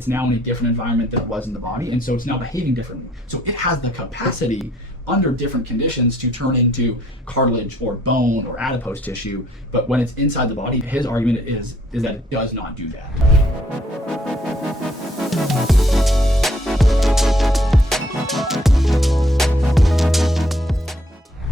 it's now in a different environment than it was in the body, and so it's now behaving differently. So it has the capacity under different conditions to turn into cartilage or bone or adipose tissue, but when it's inside the body, his argument is that it does not do that.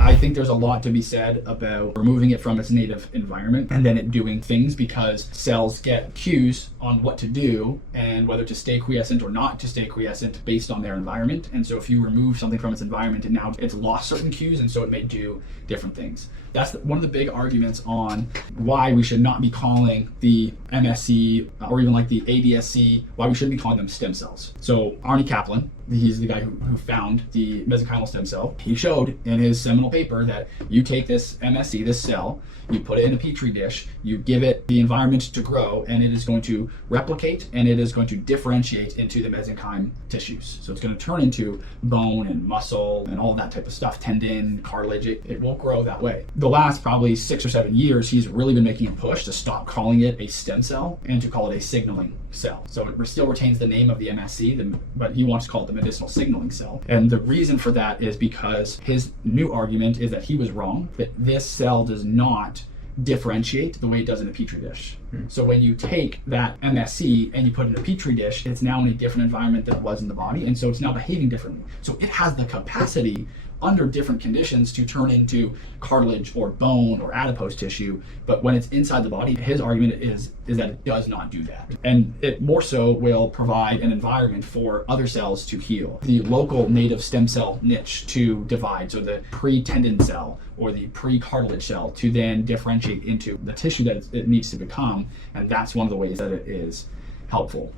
I think there's a lot to be said about removing it from its native environment and then it doing things, because cells get cues on what to do and whether to stay quiescent or not to stay quiescent based on their environment. And so if you remove something from its environment, and now it's lost certain cues, and so it may do different things. That's one of the big arguments on why we should not be calling the MSC or even like the ADSC, why we shouldn't be calling them stem cells. So Arne Kaplan, he's the guy who found the mesenchymal stem cell. He showed in his seminal paper that you take this MSC, this cell, you put it in a petri dish, you give it the environment to grow, and it is going to replicate and it is going to differentiate into the mesenchyme tissues. So it's going to turn into bone and muscle and all that type of stuff, tendon, cartilage. It will grow that way. The last probably 6 or 7 years, he's really been making a push to stop calling it a stem cell and to call it a signaling cell. So it still retains the name of the MSC, but he wants to call it the medicinal signaling cell. And the reason for that is because his new argument is that he was wrong, that this cell does not differentiate the way it does in a petri dish. So when you take that MSC and you put it in a petri dish, it's now in a different environment than it was in the body, and so it's now behaving differently. So it has the capacity under different conditions to turn into cartilage or bone or adipose tissue, but when it's inside the body, his argument is that it does not do that. And it more so will provide an environment for other cells to heal. The local native stem cell niche to divide, so the pre-tendon cell or the pre-cartilage cell to then differentiate into the tissue that it needs to become, and that's one of the ways that it is helpful.